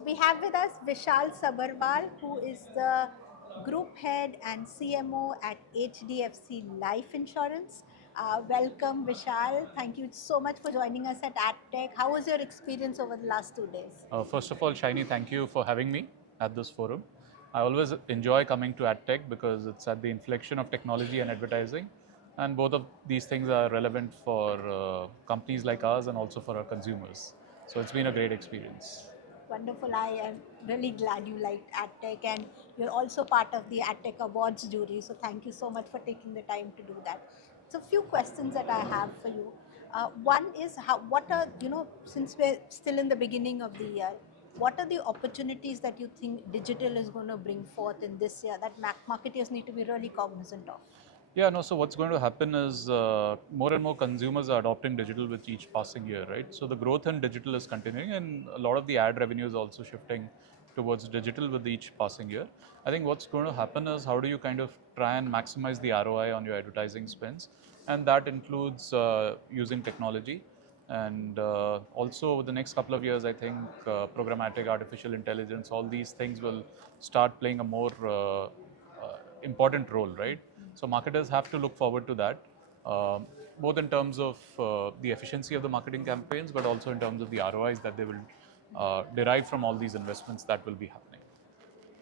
So we have with us Vishal Subharwal, who is the Group Head and CMO at HDFC Life Insurance. Welcome, Vishal. Thank you so much for joining us at AdTech. How was your experience over the last 2 days? First of all, Shiny, thank you for having me at this forum. I always enjoy coming to AdTech because it's at the inflection of technology and advertising, and both of these things are relevant for companies like ours and also for our consumers. So it's been a great experience. Wonderful. I am really glad you liked AdTech and you're also part of the AdTech Awards jury. So thank you so much for taking the time to do that. So a few questions that I have for you. One is what are, since we're still in the beginning of the year, what are the opportunities that you think digital is going to bring forth in this year that marketers need to be really cognizant of? Yeah, no, so what's going to happen is more and more consumers are adopting digital with each passing year, right? So the growth in digital is continuing, and a lot of the ad revenue is also shifting towards digital with each passing year. I think what's going to happen is how do you kind of try and maximize the ROI on your advertising spends, and that includes using technology. And also, over the next couple of years, I think programmatic, artificial intelligence, all these things will start playing a more important role, right? So marketers have to look forward to that, both in terms of the efficiency of the marketing campaigns, but also in terms of the ROIs that they will derive from all these investments that will be happening.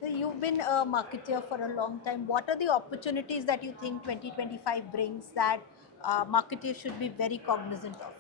So you've been a marketer for a long time. What are the opportunities that you think 2025 brings that marketers should be very cognizant of?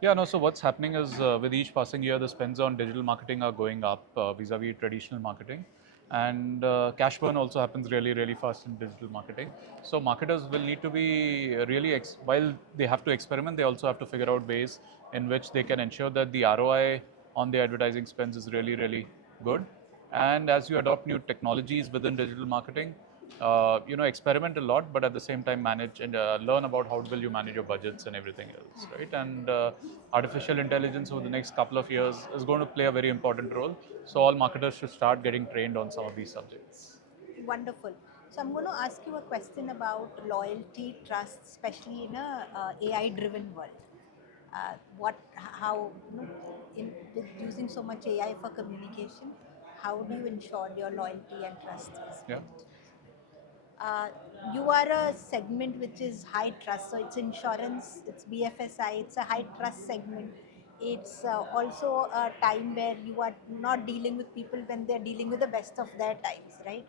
Yeah, no, so what's happening is with each passing year, the spends on digital marketing are going up vis-a-vis traditional marketing. And cash burn also happens really, really fast in digital marketing. So marketers will need to be really, while they have to experiment, they also have to figure out ways in which they can ensure that the ROI on the advertising spends is really, really good. And as you adopt new technologies within digital marketing, experiment a lot, but at the same time manage and learn about how will you manage your budgets and everything else, right? And artificial intelligence over the next couple of years is going to play a very important role. So all marketers should start getting trained on some of these subjects. Wonderful. So I'm going to ask you a question about loyalty, trust, especially in a AI-driven world. How, with using so much AI for communication, how do you ensure your loyalty and trust is Yeah. built? uh, you are a segment which is high trust. So it's insurance, it's BFSI, it's a high trust segment. It's also a time where you are not dealing with people when they're dealing with the best of their times, right?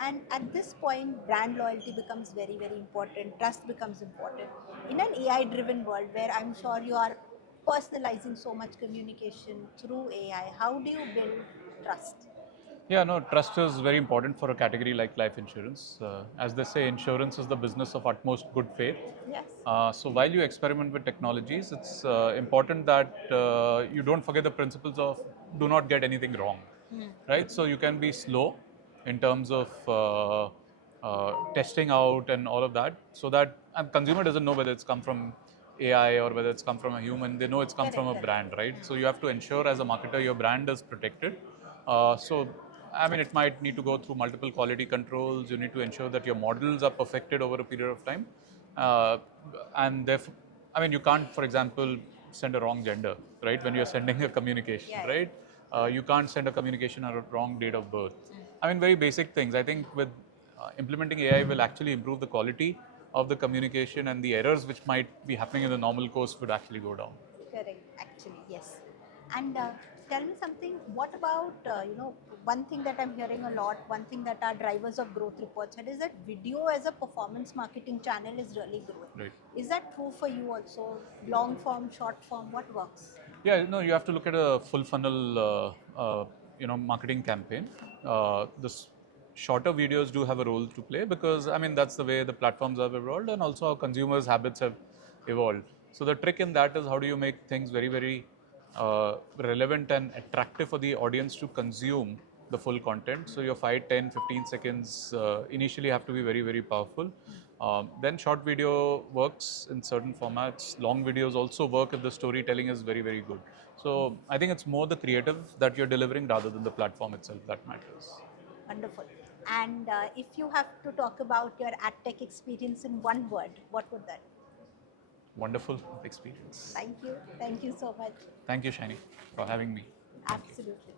And at this point, brand loyalty becomes very, very important. Trust becomes important. In an AI driven world where I'm sure you are personalizing so much communication through AI, how do you build trust? Yeah, no, trust is very important for a category like life insurance. As they say, insurance is the business of utmost good faith. Yes. So while you experiment with technologies, it's important that you don't forget the principles of do not get anything wrong, right? So you can be slow in terms of testing out and all of that, so that and consumer doesn't know whether it's come from AI or whether it's come from a human. They know it's come from Correct, a correct. brand, right? So you have to ensure as a marketer your brand is protected. So I mean, it might need to go through multiple quality controls. You need to ensure that your models are perfected over a period of time. Uh, and therefore, I mean, you can't, for example, send a wrong gender, right? When you're sending a communication, Yeah, right? You can't send a communication or a wrong date of birth. I mean, very basic things. I think with implementing AI will actually improve the quality of the communication, and the errors which might be happening in the normal course would actually go down. correct, actually, yes. And tell me something, what about, one thing that I'm hearing a lot, one thing that our drivers of growth reports said is that video as a performance marketing channel is really growing. Right. Is that true for you also? Long form, short form, what works? Yeah, no, you have to look at a full funnel, marketing campaign. The shorter videos do have a role to play because I mean that's the way the platforms have evolved, and also how consumers' habits have evolved. So the trick in that is how do you make things very, very relevant and attractive for the audience to consume the full content. So your 5, 10, 15 seconds initially have to be very, very powerful. Then short video works in certain formats. Long videos also work if the storytelling is very, very good. So I think it's more the creative that you're delivering rather than the platform itself that matters. Wonderful. And if you have to talk about your ad tech experience in one word, what would that be? Wonderful experience. Thank you. Thank you so much. Thank you, Shani, for having me. Thank you. Absolutely.